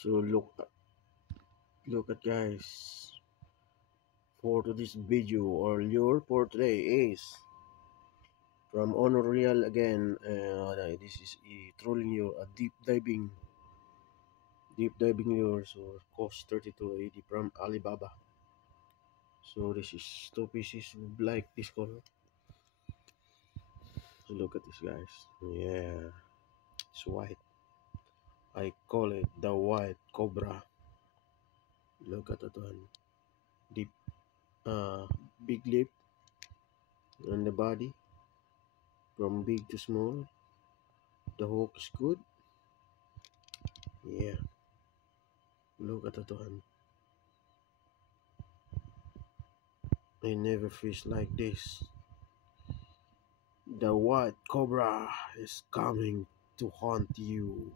So look at guys, for today's video or lure for today is from Honor Real again. This is a trolling lure, a deep diving lure. So cost 32.80 from Alibaba. So this is two pieces like this color. So look at this guys. Yeah, it's white. I call it the white cobra. Look at that one. Deep, uh, big lip on the body, from big to small. The hook is good. Yeah, look at that one. I never fish like this. The white cobra is coming to haunt you.